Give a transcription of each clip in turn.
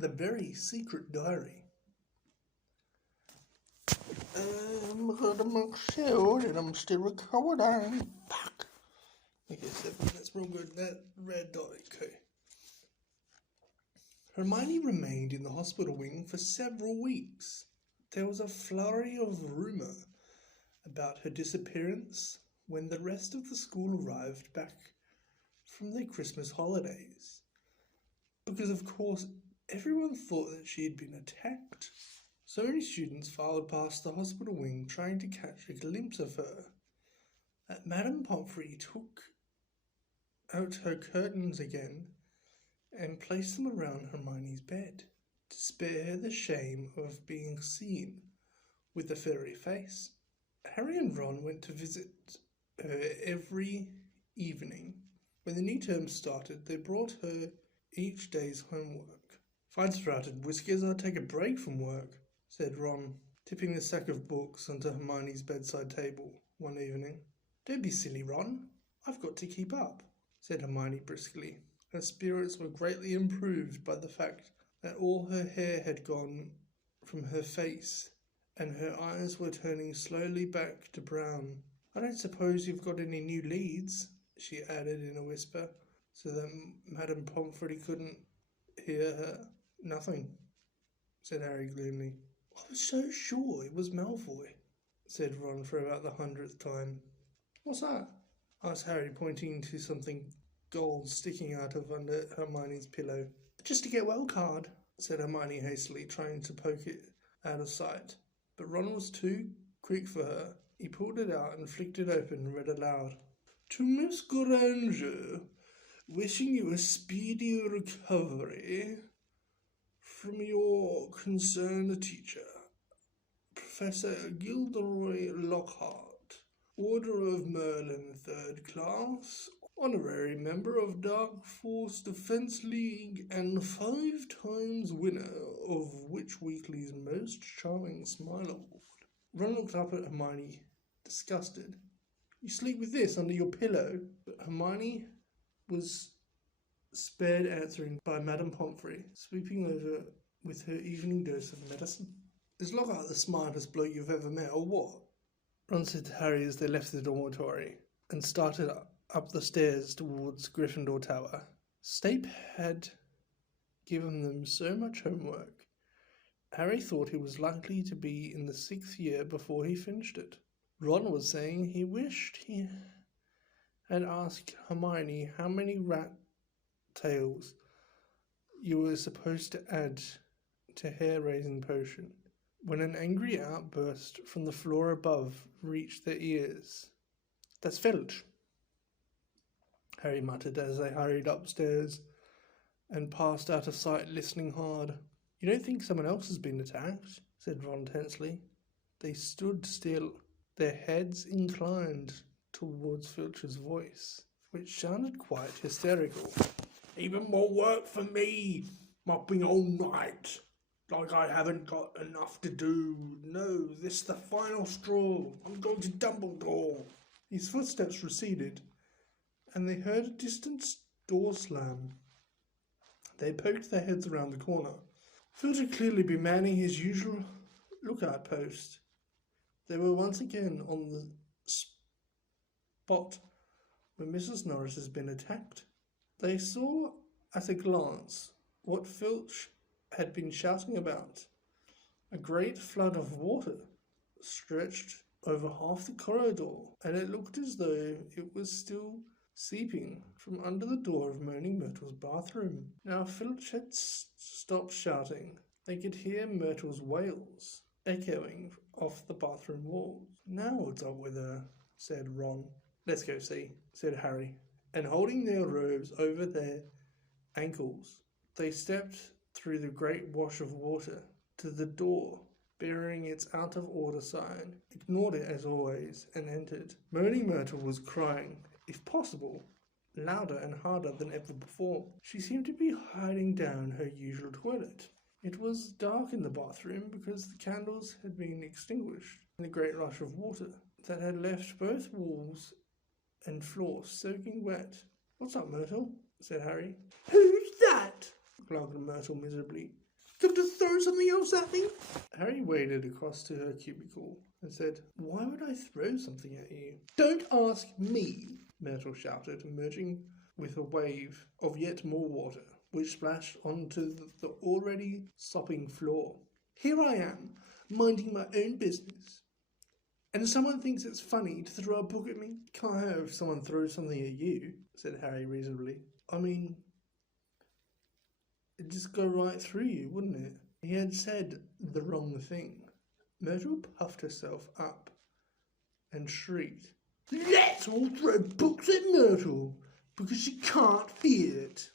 The Very Secret Diary. I'm got a Marcel and I'm still recording. Fuck. Okay, 7 minutes, real good. That red dot, okay. Hermione remained in the hospital wing for several weeks. There was a flurry of rumour about her disappearance when the rest of the school arrived back from their Christmas holidays. Because, of course, everyone thought that she had been attacked. So many students filed past the hospital wing trying to catch a glimpse of her that Madame Pomfrey took out her curtains again and placed them around Hermione's bed to spare her the shame of being seen with the fairy face. Harry and Ron went to visit her every evening. When the new term started, they brought her each day's homework. Fine sprouted whiskers, I'll take a break from work, said Ron, tipping the sack of books onto Hermione's bedside table one evening. Don't be silly, Ron. I've got to keep up, said Hermione briskly. Her spirits were greatly improved by the fact that all her hair had gone from her face and her eyes were turning slowly back to brown. I don't suppose you've got any new leads, she added in a whisper, so that Madame Pomfrey couldn't hear her. Nothing, said Harry gloomily. I was so sure it was Malfoy, said Ron for about the 100th time. What's that? Asked Harry, pointing to something gold sticking out of under Hermione's pillow. Just a get well card, said Hermione hastily, trying to poke it out of sight. But Ron was too quick for her. He pulled it out and flicked it open and read aloud. To Miss Granger, wishing you a speedy recovery from your concerned teacher, Professor Gilderoy Lockhart, Order of Merlin 3rd Class, honorary member of Dark Force Defense League, and 5 times winner of Witch Weekly's Most Charming Smile Award. Ron looked up at Hermione, disgusted. You sleep with this under your pillow? But Hermione was spared answering by Madame Pomfrey, sweeping over with her evening dose of medicine. Is Lockhart the smartest bloke you've ever met, or what? Ron said to Harry as they left the dormitory and started up the stairs towards Gryffindor Tower. Snape had given them so much homework. Harry thought he was likely to be in the 6th year before he finished it. Ron was saying he wished he had asked Hermione how many rat tails you were supposed to add to hair-raising potion, when an angry outburst from the floor above reached their ears. That's Filch, Harry muttered as they hurried upstairs and passed out of sight, listening hard. You don't think someone else has been attacked? Said Ron tensely. They stood still, their heads inclined towards Filch's voice, which sounded quite hysterical. Even more work for me, mopping all night, like I haven't got enough to do. No, this is the final straw. I'm going to Dumbledore. His footsteps receded, and they heard a distant door slam. They poked their heads around the corner. Filch had clearly been manning his usual lookout post. They were once again on the spot where Mrs. Norris has been attacked. They saw at a glance what Filch had been shouting about. A great flood of water stretched over half the corridor, and it looked as though it was still seeping from under the door of Moaning Myrtle's bathroom. Now Filch had stopped shouting. They could hear Myrtle's wails echoing off the bathroom walls. Now what's up with her? Said Ron. Let's go see, said Harry, and holding their robes over their ankles, they stepped through the great wash of water to the door, bearing its out-of-order sign, ignored it as always, and entered. Moaning Myrtle was crying, if possible, louder and harder than ever before. She seemed to be hiding down her usual toilet. It was dark in the bathroom because the candles had been extinguished in the great rush of water that had left both walls and floor soaking wet. What's up, Myrtle? Said Harry. Who's that? Clucked Myrtle miserably. You have to throw something else at me? Harry waded across to her cubicle and said, "Why would I throw something at you?" "Don't ask me," Myrtle shouted, emerging with a wave of yet more water, which splashed onto the already sopping floor. "Here I am, minding my own business. And someone thinks it's funny to throw a book at me?" "Can't hurt if someone throws something at you," said Harry reasonably. "I mean, it'd just go right through you, wouldn't it?" He had said the wrong thing. Myrtle puffed herself up and shrieked, "Let's all throw books at Myrtle, because she can't feed it.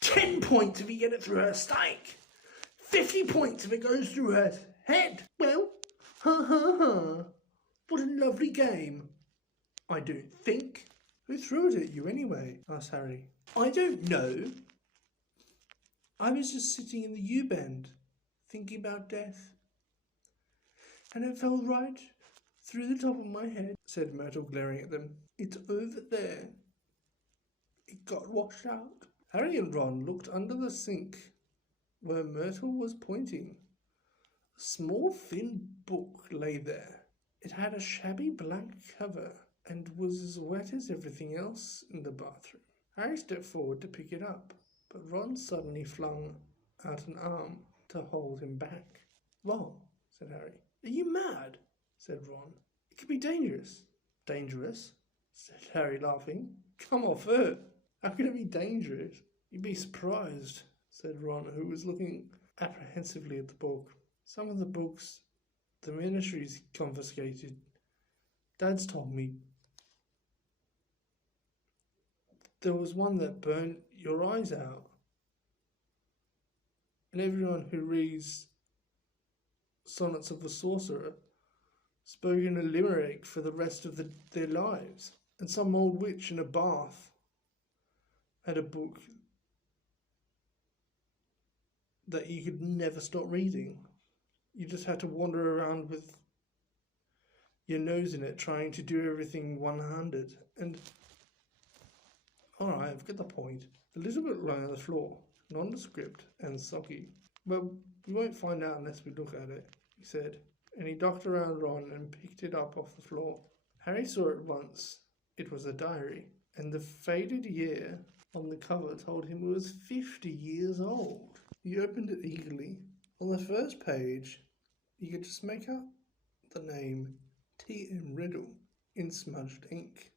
10 points if you get it through her stomach. 50 points if it goes through her head. Well, ha ha ha. What a lovely game." "I don't think." "Who threw it at you anyway?" asked Harry. "I don't know. I was just sitting in the U-bend, thinking about death. And it fell right through the top of my head," said Myrtle, glaring at them. "It's over there. It got washed out." Harry and Ron looked under the sink where Myrtle was pointing. A small thin book lay there. It had a shabby black cover and was as wet as everything else in the bathroom. Harry stepped forward to pick it up, but Ron suddenly flung out an arm to hold him back. "Ron," said Harry. "Are you mad?" said Ron. "It could be dangerous." "Dangerous?" said Harry, laughing. "Come off it. How can it be dangerous?" "You'd be surprised," said Ron, who was looking apprehensively at the book. "Some of the books the ministry's confiscated. Dad's told me. There was one that burnt your eyes out. And everyone who reads Sonnets of the Sorcerer spoke in a limerick for the rest of their lives. And some old witch in a bath had a book that you could never stop reading. You just had to wander around with your nose in it, trying to do everything one-handed. And, alright, I've got the point. The little book lay on the floor, nondescript and soggy. "Well, we won't find out unless we look at it," he said, and he ducked around Ron and picked it up off the floor. Harry saw at once it was a diary, and the faded year on the cover told him it was 50 years old. He opened it eagerly. On the first page, you could just make out the name T.M. Riddle in smudged ink.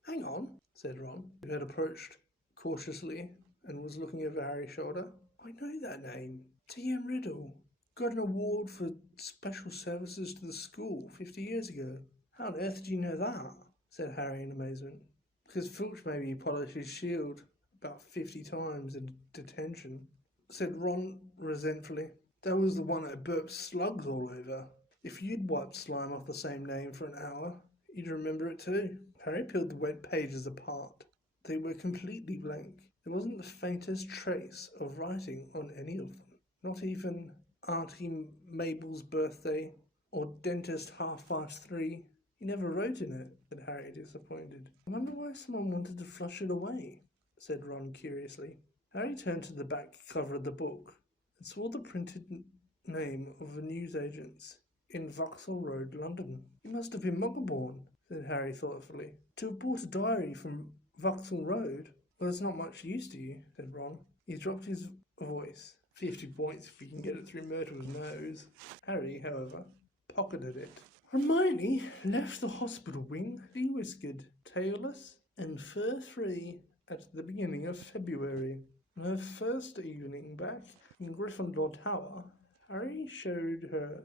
"Hang on," said Ron, who had approached cautiously and was looking over Harry's shoulder. "I know that name. T.M. Riddle. Got an award for special services to the school 50 years ago." "How on earth did you know that?" said Harry in amazement. "Because Filch made me polish his shield about 50 times in detention," said Ron resentfully. "That was the one I burped slugs all over. If you'd wiped slime off the same name for an hour, you'd remember it too." Harry peeled the wet pages apart. They were completely blank. There wasn't the faintest trace of writing on any of them. Not even Auntie Mabel's birthday or dentist 3:30. "He never wrote in it," said Harry, disappointed. "I wonder why someone wanted to flush it away," said Ron curiously. Harry turned to the back cover of the book and saw the printed name of a newsagent's in Vauxhall Road, London. "You must have been Muggleborn," said Harry thoughtfully, "to have bought a diary from Vauxhall Road." "Well, it's not much use to you," said Ron. He dropped his voice. 50 points if you can get it through Myrtle's nose. Harry, however, pocketed it. Hermione left the hospital wing de-whiskered, tailless, and fur-free at the beginning of February. On her first evening back in Gryffindor Tower, Harry showed her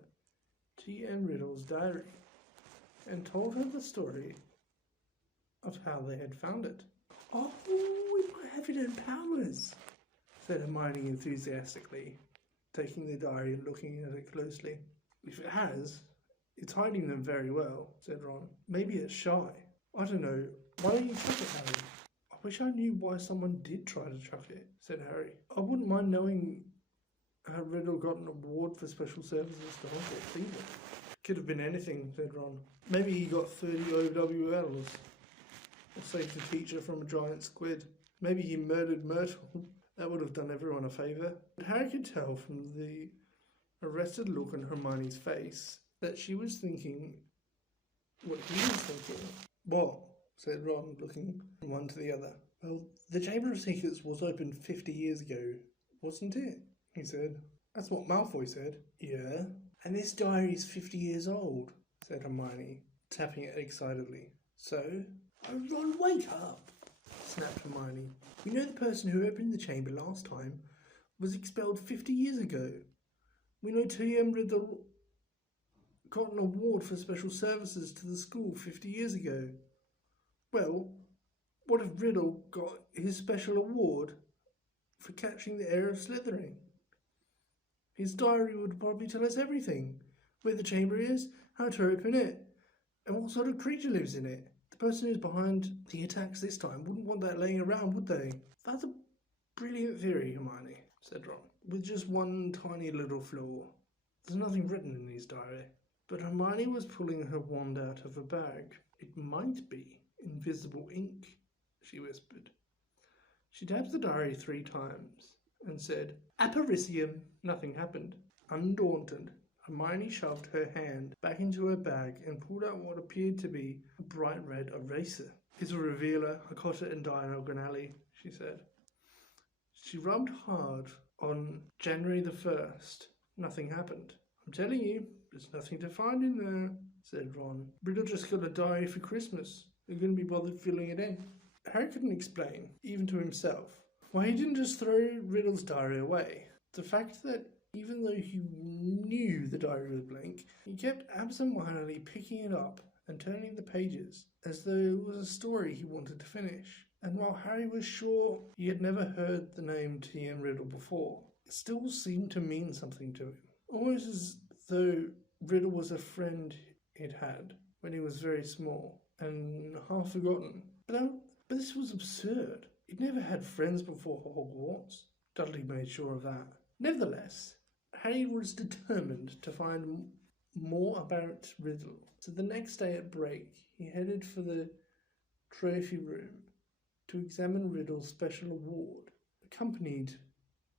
T.M. Riddle's diary and told her the story of how they had found it. "Oh, it might have hidden powers," said Hermione enthusiastically, taking the diary and looking at it closely. "If it has, it's hiding them very well," said Ron. "Maybe it's shy. I don't know. Why don't you chuck it, Harry?" "I wish I knew why someone did try to chuck it," said Harry. "I wouldn't mind knowing how Riddle got an award for special services to Hogwarts either." "Could have been anything," said Ron. "Maybe he got 30 OWLs, or saved a teacher from a giant squid. Maybe he murdered Myrtle That would have done everyone a favour. But Harry could tell from the arrested look on Hermione's face that she was thinking what he was thinking. What? Said Ron, looking from one to the other. Well, the Chamber of Secrets was opened 50 years ago, wasn't it? He said. That's what Malfoy said. Yeah. And this diary is 50 years old, said Hermione, tapping it excitedly. So? Oh, Ron, wake up, snapped Hermione. We know the person who opened the chamber last time was expelled 50 years ago. We know T.M. Riddle got an award for special services to the school 50 years ago. Well, what if Riddle got his special award for catching the heir of Slytherin? His diary would probably tell us everything. Where the chamber is, how to open it, and what sort of creature lives in it. The person who's behind the attacks this time wouldn't want that laying around, would they? That's a brilliant theory, Hermione, said Ron, with just one tiny little flaw. There's nothing written in his diary. But Hermione was pulling her wand out of her bag. It might be invisible ink, she whispered. She tapped the diary 3 times and said, Aparicium. Nothing happened. Undaunted, Hermione shoved her hand back into her bag and pulled out what appeared to be a bright red eraser. It's a revealer. I caught it in Diagon Alley, she said. She rubbed hard on January the 1st. Nothing happened. I'm telling you, there's nothing to find in there, said Ron. Riddle just got a diary for Christmas. They're going to be bothered filling it in. Harry couldn't explain, even to himself, why he didn't just throw Riddle's diary away. The fact that even though he knew the diary was blank, he kept absent-mindedly picking it up and turning the pages as though it was a story he wanted to finish. And while Harry was sure he had never heard the name T.M. Riddle before, it still seemed to mean something to him. Almost as though Riddle was a friend he'd had when he was very small and half forgotten. But this was absurd. He'd never had friends before Hogwarts. Dudley made sure of that. Nevertheless, Harry was determined to find more about Riddle. So the next day at break, he headed for the trophy room to examine Riddle's special award, accompanied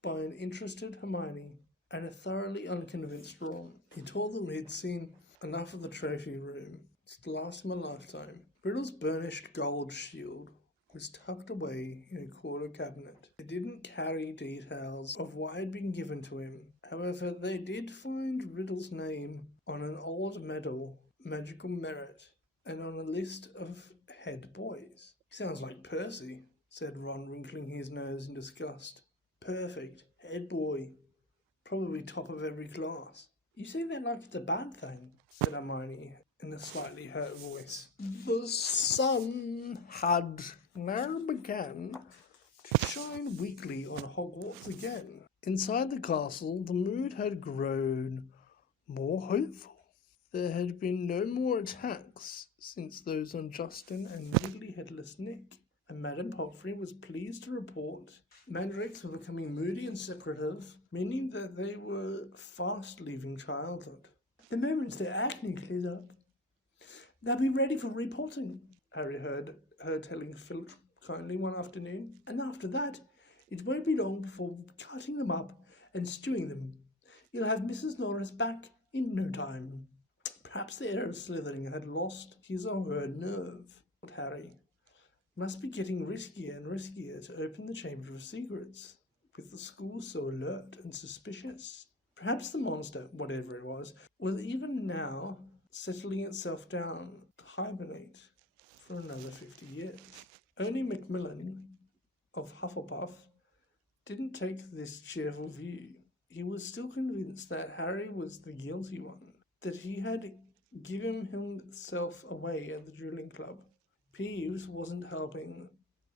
by an interested Hermione and a thoroughly unconvinced Ron. He told them he'd seen enough of the trophy room to last him a lifetime. Riddle's burnished gold shield was tucked away in a corner cabinet. It didn't carry details of what had been given to him. However, they did find Riddle's name on an old medal, Magical Merit, and on a list of head boys. Sounds like Percy, said Ron, wrinkling his nose in disgust. Perfect. Head boy. Probably top of every class. You say that like it's a bad thing, said Hermione in a slightly hurt voice. The sun had now begun to shine weakly on Hogwarts again. Inside the castle, the mood had grown more hopeful. There had been no more attacks since those on Justin and nearly headless Nick, and Madame Pomfrey was pleased to report mandrakes were becoming moody and secretive, meaning that they were fast leaving childhood. The moment their acne clears up, they'll be ready for repotting, Harry heard her telling Filch kindly one afternoon. And after that, it won't be long before cutting them up and stewing them. You'll have Mrs. Norris back in no time. Perhaps the heir of Slytherin had lost his or her nerve, thought Harry. Must be getting riskier and riskier to open the Chamber of Secrets, with the school so alert and suspicious. Perhaps the monster, whatever it was even now settling itself down to hibernate for another 50 years. Only Macmillan of Hufflepuff didn't take this cheerful view. He was still convinced that Harry was the guilty one, that he had given himself away at the dueling club. Peeves wasn't helping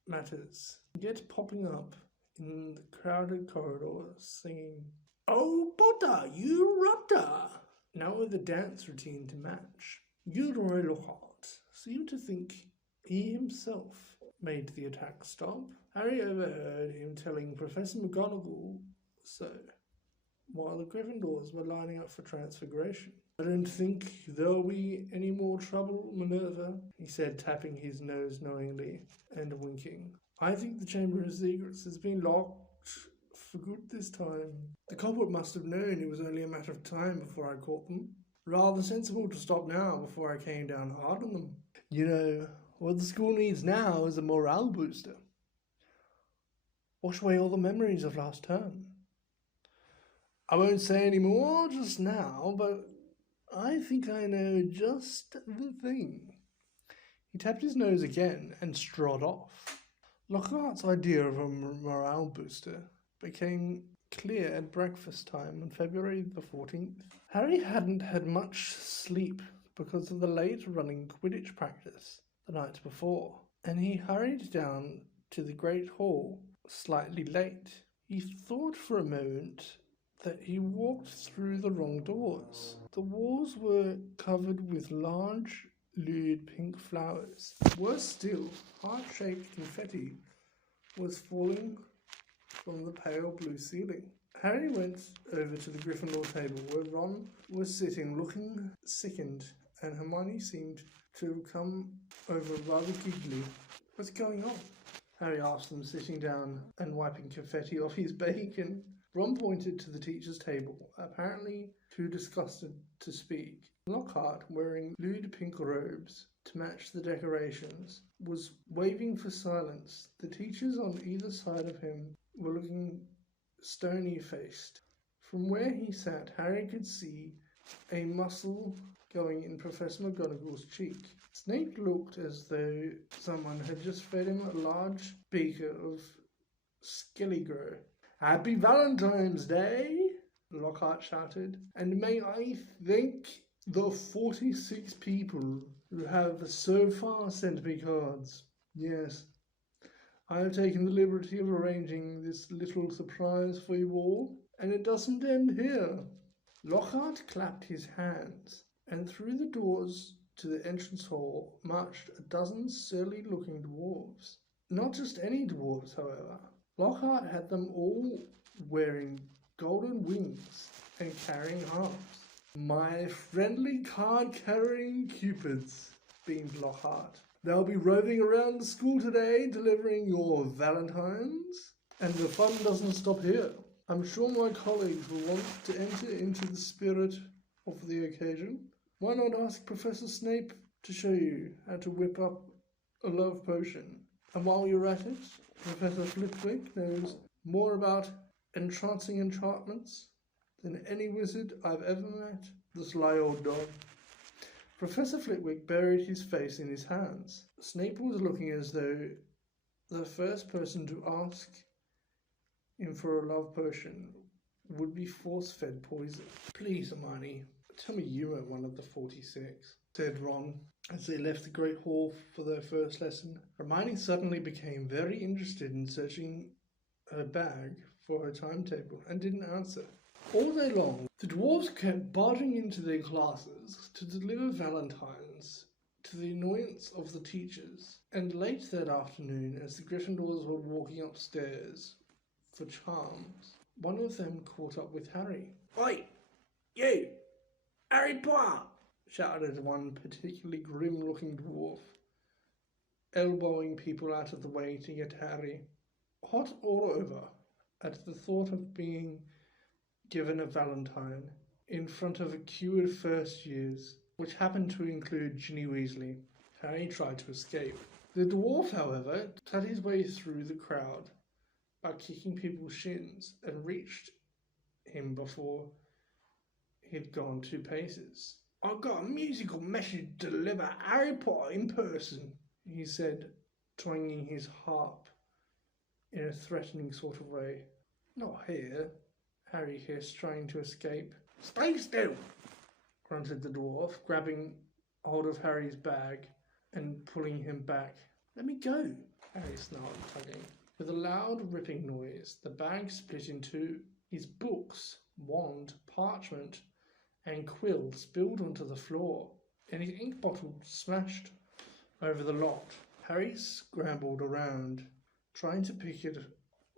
matters, yet popping up in the crowded corridors singing, "Oh, Potter, you rotter!" Now with a dance routine to match. Gilderoy Lockhart seemed to think he himself made the attack stop. Harry overheard him telling Professor McGonagall so, while the Gryffindors were lining up for transfiguration. "I don't think there'll be any more trouble, Minerva," he said, tapping his nose knowingly and winking. "I think the Chamber of Secrets has been locked for good this time. The culprit must have known it was only a matter of time before I caught them. Rather sensible to stop now before I came down hard on them. You know, what the school needs now is a morale booster. Wash away all the memories of last term. I won't say any more just now, but I think I know just the thing. He tapped his nose again and strode off. Lockhart's idea of a morale booster became clear at breakfast time on February the 14th. Harry hadn't had much sleep because of the late running Quidditch practice the night before, and he hurried down to the Great Hall slightly late. He thought for a moment that he walked through the wrong doors. The walls were covered with large, lurid pink flowers. Worse still, heart-shaped confetti was falling from the pale blue ceiling. Harry went over to the Gryffindor table where Ron was sitting looking sickened, and Hermione seemed to have come over rather giggly. What's going on? Harry asked them, sitting down and wiping confetti off his bacon. Ron pointed to the teacher's table, apparently too disgusted to speak. Lockhart, wearing lurid pink robes to match the decorations, was waving for silence. The teachers on either side of him were looking stony-faced. From where he sat, Harry could see a muscle going in Professor McGonagall's cheek. Snape looked as though someone had just fed him a large beaker of Skelligro. "Happy Valentine's Day!" Lockhart shouted. "And may I thank the 46 people who have so far sent me cards. Yes, I have taken the liberty of arranging this little surprise for you all, and it doesn't end here." Lockhart clapped his hands, and through the doors to the entrance hall marched a dozen surly-looking dwarves. Not just any dwarves, however. Lockhart had them all wearing golden wings and carrying harps. "My friendly card-carrying cupids," beamed Lockhart. "They'll be roving around the school today delivering your valentines. And the fun doesn't stop here. I'm sure my colleagues will want to enter into the spirit of the occasion. Why not ask Professor Snape to show you how to whip up a love potion? And while you're at it, Professor Flitwick knows more about entrancing enchantments than any wizard I've ever met. The sly old dog." Professor Flitwick buried his face in his hands. Snape was looking as though the first person to ask him for a love potion would be force-fed poison. "Please, Hermione, tell me you are one of the 46, said Ron, as they left the Great Hall for their first lesson. Hermione suddenly became very interested in searching her bag for her timetable and didn't answer. All day long, the dwarves kept barging into their classes to deliver valentines, to the annoyance of the teachers. And late that afternoon, as the Gryffindors were walking upstairs for charms, one of them caught up with Harry. "Oi, you! Harry Potter!" shouted one particularly grim-looking dwarf, elbowing people out of the way to get Harry. Hot all over at the thought of being given a valentine in front of a queue of first years, which happened to include Ginny Weasley. Harry tried to escape. The dwarf, however, cut his way through the crowd by kicking people's shins and reached him before he'd gone 2 paces. "I've got a musical message to deliver Harry Potter in person," he said, twanging his harp in a threatening sort of way. "Not here," Harry hissed, trying to escape. "Stay still," grunted the dwarf, grabbing hold of Harry's bag and pulling him back. "Let me go," Harry snarled, tugging. With a loud ripping noise, the bag split in two. His books, wand, parchment, and quill spilled onto the floor, and his ink bottle smashed over the lot. Harry scrambled around, trying to pick it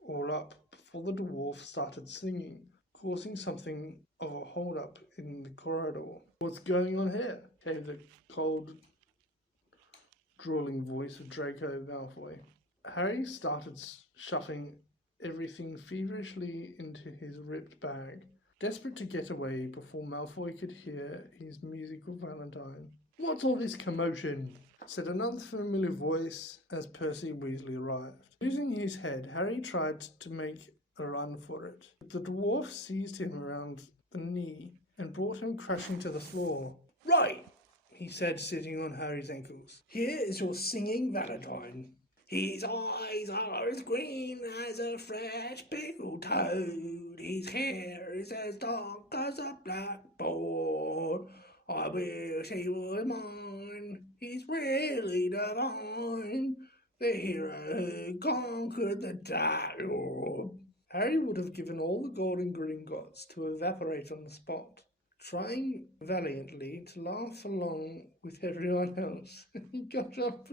all up before the dwarf started singing, causing something of a hold-up in the corridor. "What's going on here?" came the cold, drawling voice of Draco Malfoy. Harry started shuffling everything feverishly into his ripped bag, desperate to get away before Malfoy could hear his musical valentine. "What's all this commotion?" said another familiar voice as Percy Weasley arrived. Losing his head, Harry tried to make a run for it, but the dwarf seized him around the knee and brought him crashing to the floor. "Right," he said, sitting on Harry's ankles. "Here is your singing valentine. His eyes are as green as a fresh pickled toad. His hair is as dark as a blackboard. I wish he was mine. He's really divine. The hero who conquered the Dark Lord." Harry would have given all the golden Gringotts to evaporate on the spot, trying valiantly to laugh along with everyone else. He got up,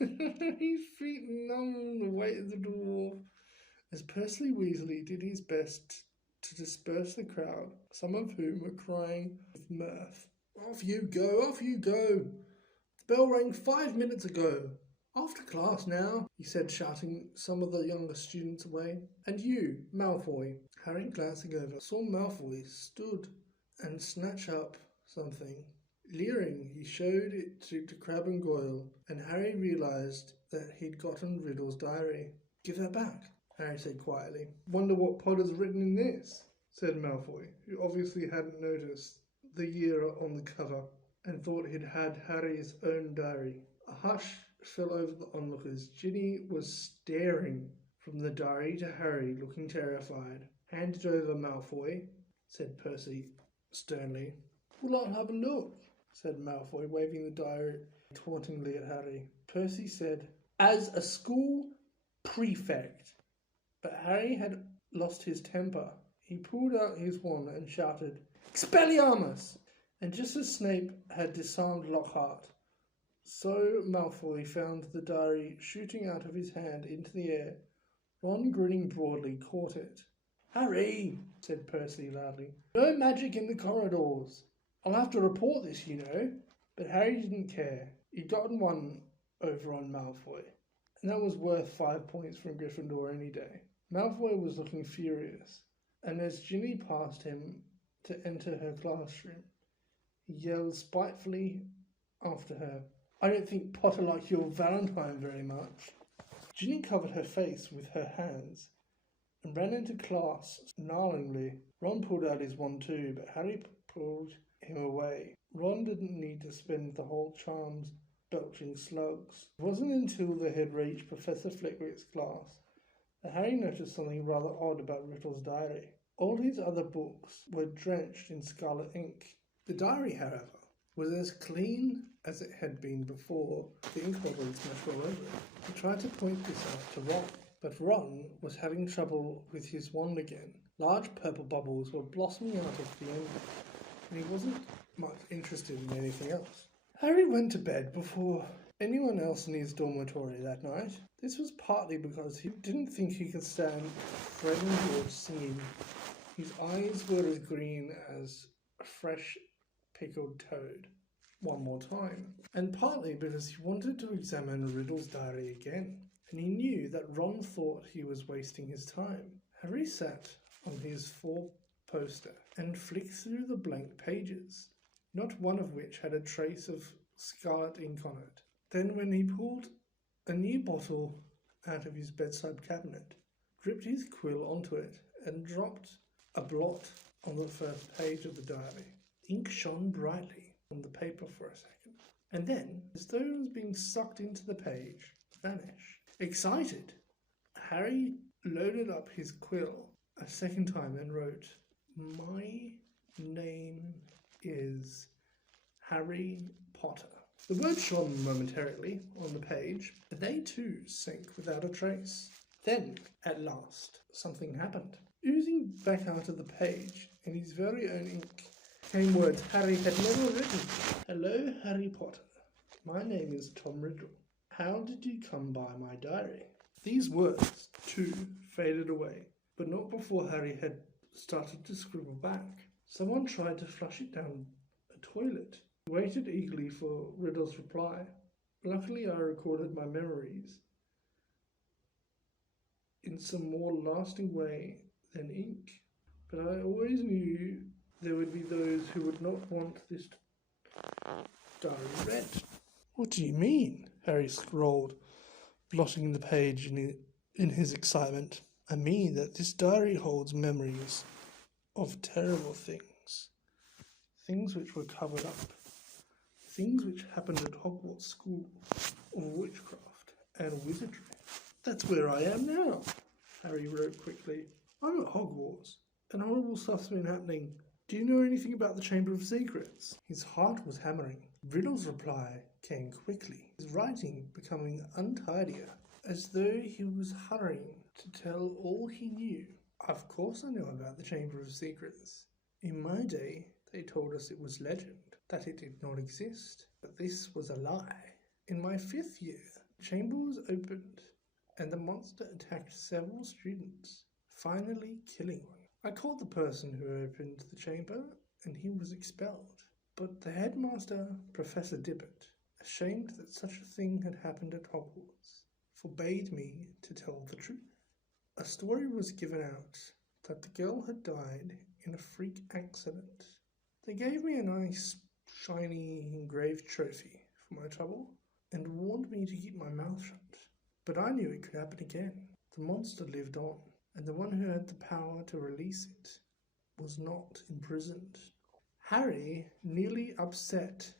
his feet numb from the weight of the dwarf, as Percy Weasley did his best to disperse the crowd, some of whom were crying with mirth. "Off you go, off you go! The bell rang 5 minutes ago. After class now," he said, shouting some of the younger students away. "And you, Malfoy." Harry, glancing over, saw Malfoy stood and snatch up something. Leering, he showed it to Crabbe and Goyle, and Harry realised that he'd gotten Riddle's diary. "Give that back," Harry said quietly. "Wonder what Potter's written in this," said Malfoy, who obviously hadn't noticed the year on the cover and thought he'd had Harry's own diary. A hush fell over the onlookers. Ginny was staring from the diary to Harry, looking terrified. "Hand it over, Malfoy," said Percy sternly. "Well, I'll have a look," said Malfoy, waving the diary tauntingly at Harry. Percy said, "As a school prefect." But Harry had lost his temper. He pulled out his wand and shouted, "Expelliarmus!" And just as Snape had disarmed Lockhart, so Malfoy found the diary shooting out of his hand into the air. Ron, grinning broadly, caught it. "Harry," said Percy loudly, "no magic in the corridors. I'll have to report this, you know." But Harry didn't care. He'd gotten one over on Malfoy, and that was worth 5 points from Gryffindor any day. Malfoy was looking furious, and as Ginny passed him to enter her classroom, he yelled spitefully after her, "I don't think Potter liked your Valentine very much." Ginny covered her face with her hands and ran into class snarlingly. Ron pulled out his wand too, but Harry pulled him away. Ron didn't need to spend the whole charms belching slugs. It wasn't until they had reached Professor Flitwick's class that Harry noticed something rather odd about Riddle's diary. All his other books were drenched in scarlet ink. The diary, however, was as clean as it had been before the ink bottle had smashed all over it. He tried to point this out to Ron, but Ron was having trouble with his wand again. Large purple bubbles were blossoming out of the end, and he wasn't much interested in anything else. Harry went to bed before anyone else in his dormitory that night. This was partly because he didn't think he could stand Fred and George singing. His eyes were as green as a fresh pickled toad. One more time. And partly because he wanted to examine Riddle's diary again, and he knew that Ron thought he was wasting his time. Harry sat on his four-poster and flicked through the blank pages, not one of which had a trace of scarlet ink on it. Then when he pulled a new bottle out of his bedside cabinet, dripped his quill onto it, and dropped a blot on the first page of the diary. Ink shone brightly on the paper for a second, and then, as though it was being sucked into the page, vanished. Excited, Harry loaded up his quill a second time and wrote, "My name is Harry Potter." The words shone momentarily on the page, but they too sank without a trace. Then, at last, something happened. Oozing back out of the page, in his very own ink, came words Harry had never written. "Hello, Harry Potter. My name is Tom Riddle. How did you come by my diary?" These words, too, faded away, but not before Harry had started to scribble back. Someone tried to flush it down a toilet. He waited eagerly for Riddle's reply. Luckily, I recorded my memories. in some more lasting way than ink. But I always knew there would be those who would not want this diary read. What do you mean? Harry scrawled, blotting the page in his excitement. I mean that this diary holds memories of terrible things. Things which were covered up. Things which happened at Hogwarts School of Witchcraft and Wizardry. That's where I am now, Harry wrote quickly. I'm at Hogwarts, and horrible stuff's been happening. Do you know anything about the Chamber of Secrets? His heart was hammering. Riddle's reply came quickly, his writing becoming untidier, as though he was hurrying to tell all he knew. Of course I know about the Chamber of Secrets. In my day, they told us it was legend, that it did not exist, but this was a lie. In my 5th year, the chamber was opened, and the monster attacked several students, finally killing one. I called the person who opened the chamber, and he was expelled. But the headmaster, Professor Dibbet, ashamed that such a thing had happened at Hogwarts, forbade me to tell the truth. A story was given out that the girl had died in a freak accident. They gave me a nice, shiny, engraved trophy for my trouble, and warned me to keep my mouth shut. But I knew it could happen again. The monster lived on, and the one who had the power to release it was not imprisoned. Harry nearly upset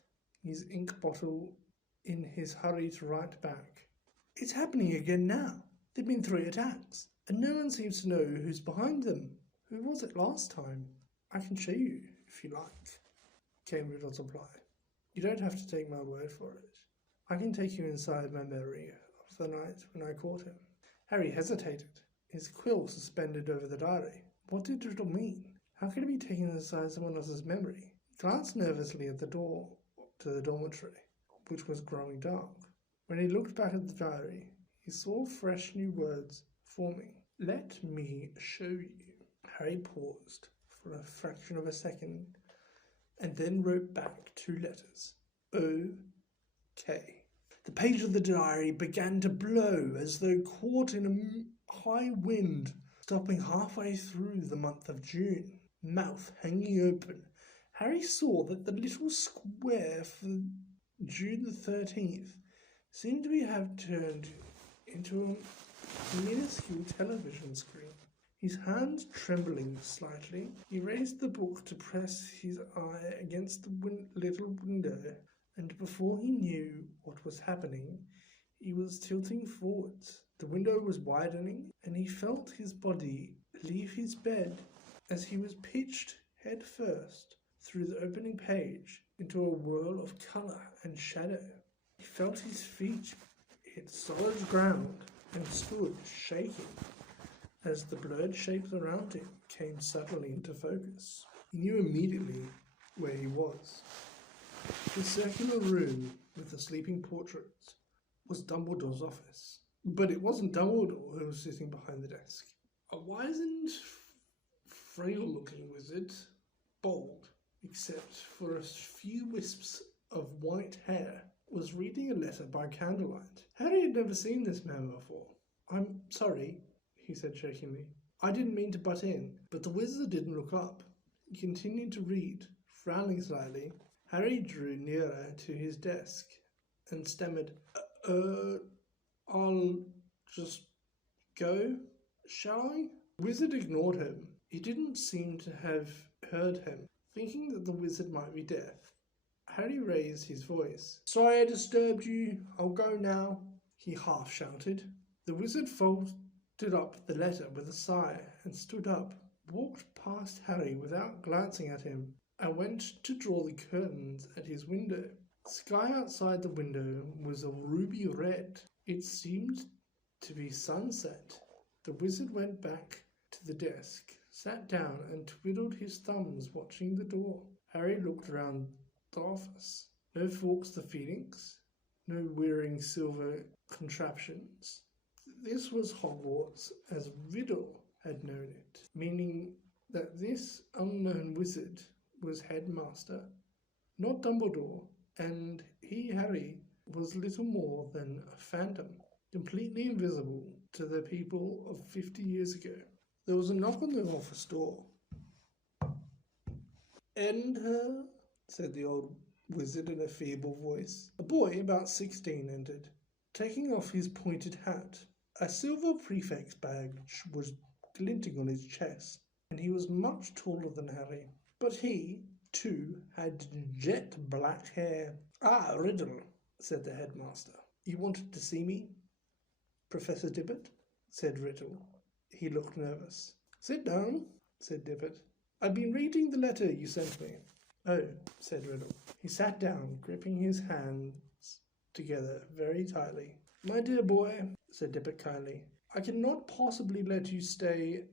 his ink bottle in his hurry to write back. It's happening again now. There've been 3 attacks, and no one seems to know who's behind them. Who was it last time? I can show you, if you like, came Riddle's reply. You don't have to take my word for it. I can take you inside my memory of the night when I caught him. Harry hesitated, his quill suspended over the diary. What did Riddle mean? How could he be taken inside someone else's memory? He glanced nervously at the door to the dormitory, which was growing dark. When he looked back at the diary, he saw fresh new words forming. Let me show you. Harry paused for a fraction of a second and then wrote back 2 letters. O.K. The page of the diary began to blow as though caught in a high wind, stopping halfway through the month of June. Mouth hanging open, Harry saw that the little square for June the 13th seemed to have turned into a minuscule television screen. His hands trembling slightly, he raised the book to press his eye against the little window, and before he knew what was happening, he was tilting forwards. The window was widening, and he felt his body leave his bed as he was pitched head first through the opening page into a whirl of colour and shadow. He felt his feet hit solid ground and stood shaking as the blurred shapes around him came suddenly into focus. He knew immediately where he was. The circular room with the sleeping portraits was Dumbledore's office. But it wasn't Dumbledore who was sitting behind the desk. A wizened, frail-looking wizard, bald, except for a few wisps of white hair, was reading a letter by candlelight. Harry had never seen this man before. I'm sorry, he said shakingly. I didn't mean to butt in, but the wizard didn't look up. He continued to read, frowning slightly. Harry drew nearer to his desk and stammered, I'll just go, shall I? The wizard ignored him. He didn't seem to have heard him. Thinking that the wizard might be deaf, Harry raised his voice. Sorry I disturbed you. I'll go now, he half shouted. The wizard folded up the letter with a sigh and stood up, walked past Harry without glancing at him, and went to draw the curtains at his window. The sky outside the window was a ruby red. It seemed to be sunset. The wizard went back to the desk, sat down and twiddled his thumbs watching the door. Harry looked around the office. No Fawkes the Phoenix, no wearing silver contraptions. This was Hogwarts as Riddle had known it, meaning that this unknown wizard was headmaster, not Dumbledore, and he, Harry, was little more than a phantom, completely invisible to the people of 50 years ago. There was a knock on the office door. "Enter," said the old wizard in a feeble voice. A boy about 16 entered, taking off his pointed hat. A silver prefect's badge was glinting on his chest, and he was much taller than Harry. But he, too, had jet black hair. "Ah, Riddle," said the headmaster. "You wanted to see me?" "Professor Dippet?" said Riddle. He looked nervous. "Sit down," said Dippet. "I've been reading the letter you sent me." "Oh," said Riddle. He sat down, gripping his hands together very tightly. "My dear boy," said Dippet kindly, "I cannot possibly let you stay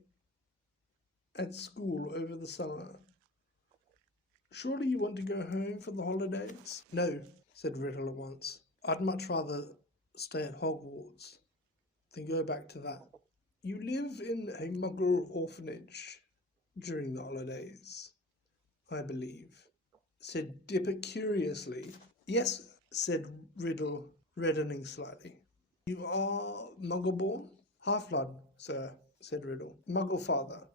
at school over the summer. Surely you want to go home for the holidays?" "No," said Riddle at once. "I'd much rather stay at Hogwarts than go back to that." "You live in a Muggle orphanage during the holidays, I believe," said Dippet curiously. "Yes," said Riddle, reddening slightly. "You are Muggle-born?" "Half-blood, sir," said Riddle. "Muggle father,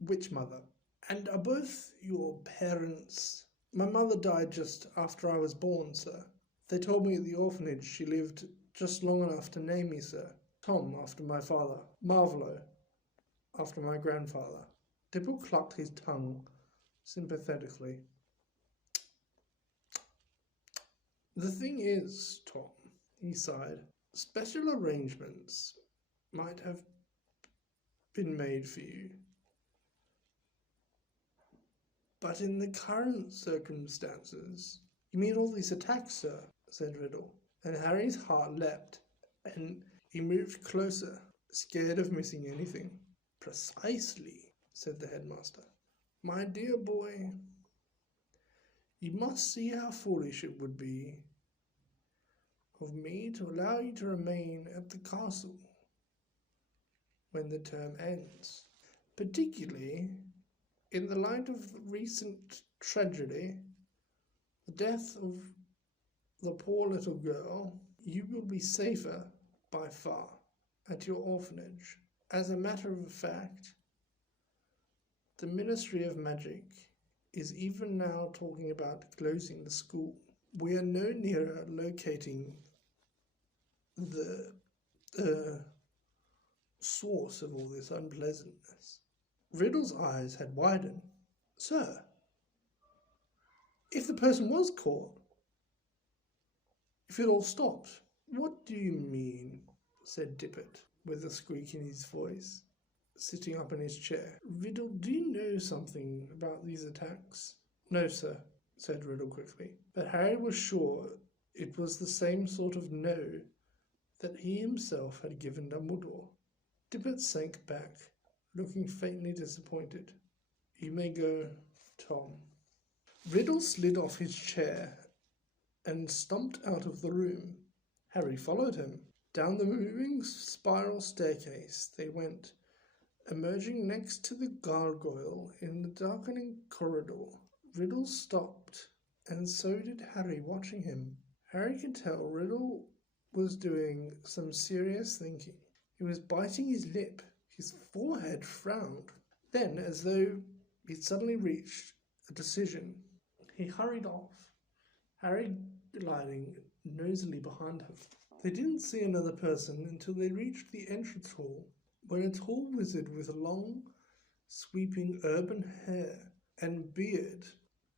witch mother." "And are both your parents—" "My mother died just after I was born, sir. They told me at the orphanage she lived just long enough to name me, sir. Tom after my father, Marvolo after my grandfather." Dibble clucked his tongue sympathetically. "The thing is, Tom," he sighed, "special arrangements might have been made for you. But in the current circumstances—" "You mean all these attacks, sir?" said Riddle. And Harry's heart leapt, and he moved closer, scared of missing anything. "Precisely," said the headmaster. "My dear boy, you must see how foolish it would be of me to allow you to remain at the castle when the term ends, particularly in the light of the recent tragedy, the death of the poor little girl. You will be safer, by far, at your orphanage. As a matter of fact, the Ministry of Magic is even now talking about closing the school. We are no nearer locating the source of all this unpleasantness." Riddle's eyes had widened. "Sir, if the person was caught, if it all stopped—" "What do you mean?" said Dippet, with a squeak in his voice, sitting up in his chair. "Riddle, do you know something about these attacks?" "No, sir," said Riddle quickly. But Harry was sure it was the same sort of no that he himself had given Dumbledore. Dippet sank back, looking faintly disappointed. "You may go, Tom." Riddle slid off his chair and stumped out of the room. Harry followed him. Down the moving spiral staircase they went, emerging next to the gargoyle in the darkening corridor. Riddle stopped, and so did Harry, watching him. Harry could tell Riddle was doing some serious thinking. He was biting his lip. His forehead frowned. Then, as though he'd suddenly reached a decision, he hurried off, Harry gliding nosily behind him. They didn't see another person until they reached the entrance hall, when a tall wizard with long, sweeping urban hair and beard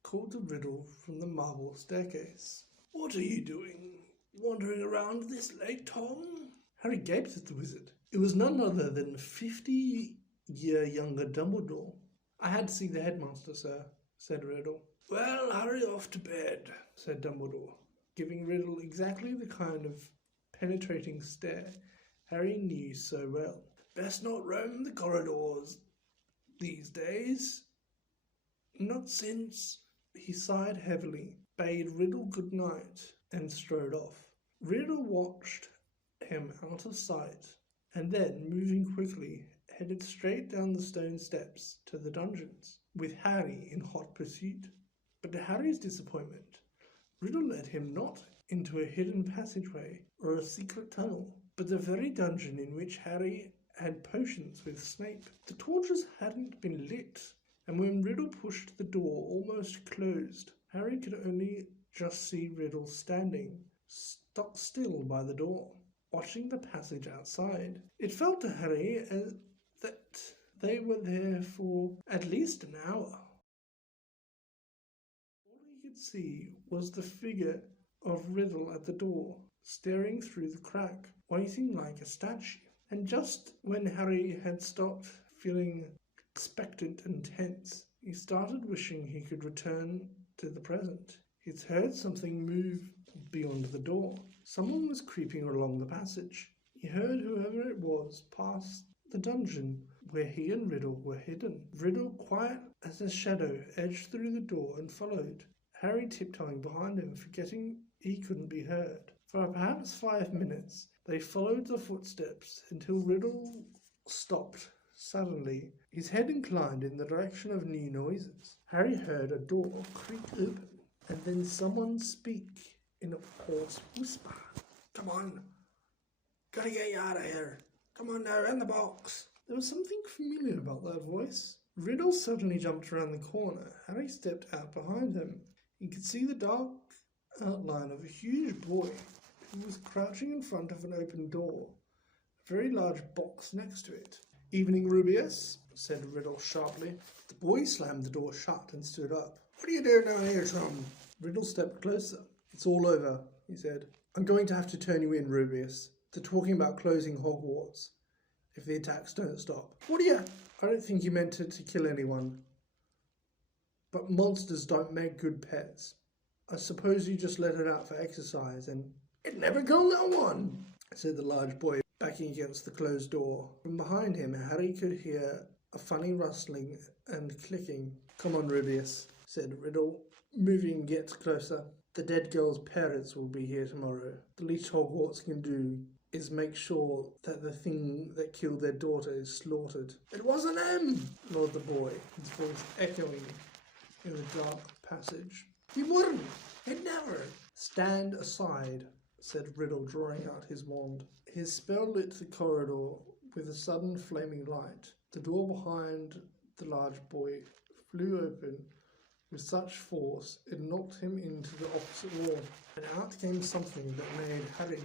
called to Riddle from the marble staircase. "What are you doing, wandering around this late, Tom?" Harry gaped at the wizard. It was none other than 50-year younger Dumbledore. "I had to see the headmaster, sir," said Riddle. "Well, hurry off to bed," said Dumbledore, giving Riddle exactly the kind of penetrating stare Harry knew so well. "Best not roam the corridors these days. Not since—" He sighed heavily, bade Riddle good night, and strode off. Riddle watched him out of sight, and then, moving quickly, headed straight down the stone steps to the dungeons, with Harry in hot pursuit. But to Harry's disappointment, Riddle led him not into a hidden passageway or a secret tunnel, but the very dungeon in which Harry had potions with Snape. The torches hadn't been lit, and when Riddle pushed the door almost closed, Harry could only just see Riddle standing, stock still by the door, watching the passage outside. It felt to Harry that they were there for at least an hour. All he could see was the figure of Riddle at the door, staring through the crack, waiting like a statue. And just when Harry had stopped feeling expectant and tense, he started wishing he could return to the present. He'd heard something move beyond the door. Someone was creeping along the passage. He heard whoever it was pass the dungeon where he and Riddle were hidden. Riddle, quiet as a shadow, edged through the door and followed, Harry tiptoeing behind him, forgetting he couldn't be heard. For perhaps 5 minutes, they followed the footsteps until Riddle stopped suddenly, his head inclined in the direction of new noises. Harry heard a door creak open, and then someone speak in a hoarse whisper. "Come on. Gotta get you out of here. Come on now, in the box." There was something familiar about that voice. Riddle suddenly jumped around the corner. Harry stepped out behind him. He could see the dark outline of a huge boy who was crouching in front of an open door, a very large box next to it. "Evening, Rubeus," said Riddle sharply. The boy slammed the door shut and stood up. "What are you doing down here, chum?" Riddle stepped closer. "It's all over," he said. "I'm going to have to turn you in, Rubeus. They're talking about closing Hogwarts if the attacks don't stop." "What are you—" "I don't think you meant it to kill anyone. But monsters don't make good pets. I suppose you just let it out for exercise and—" "It never killed no one," said the large boy, backing against the closed door. From behind him, Harry could hear a funny rustling and clicking. "Come on, Rubeus," said Riddle, moving yet closer. "The dead girl's parents will be here tomorrow. The least Hogwarts can do is make sure that the thing that killed their daughter is slaughtered." "It wasn't him," roared the boy, his voice echoing in the dark passage. "He wouldn't. He'd never." "Stand aside," said Riddle, drawing out his wand. His spell lit the corridor with a sudden flaming light. The door behind the large boy flew open with such force it knocked him into the opposite wall, and out came something that made Harry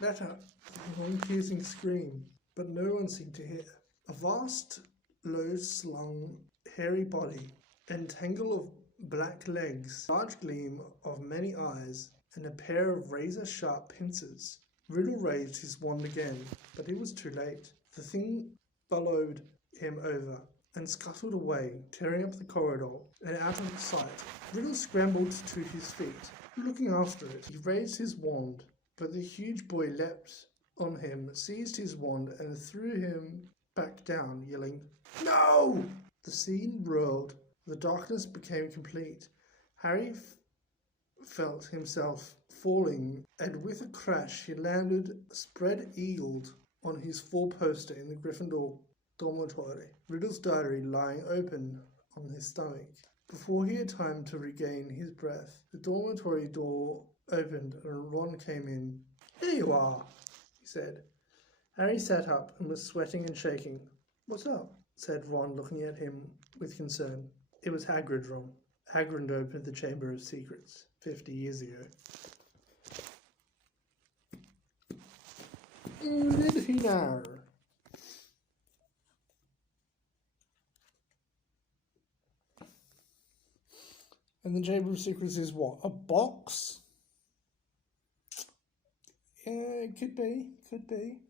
let out a long piercing scream, but no one seemed to hear. A vast, low-slung, hairy body, and tangle of black legs, large gleam of many eyes, and a pair of razor-sharp pincers. Riddle raised his wand again, but it was too late. The thing bellowed him over and scuttled away, tearing up the corridor and out of sight. Riddle scrambled to his feet, looking after it. He raised his wand, but the huge boy leapt on him, seized his wand, and threw him back down, yelling, "No!" The scene whirled. The darkness became complete. Harry felt himself falling, and with a crash he landed spread-eagled on his four-poster in the Gryffindor dormitory, Riddle's diary lying open on his stomach. Before he had time to regain his breath, the dormitory door opened and Ron came in. "Here you are," he said. Harry sat up and was sweating and shaking. "What's up?" said Ron, looking at him with concern. It was Hagrid, Ron. Hagrid opened the Chamber of Secrets 50 years ago. Did he now? And the Chamber of Secrets is what? A box? Yeah, it could be.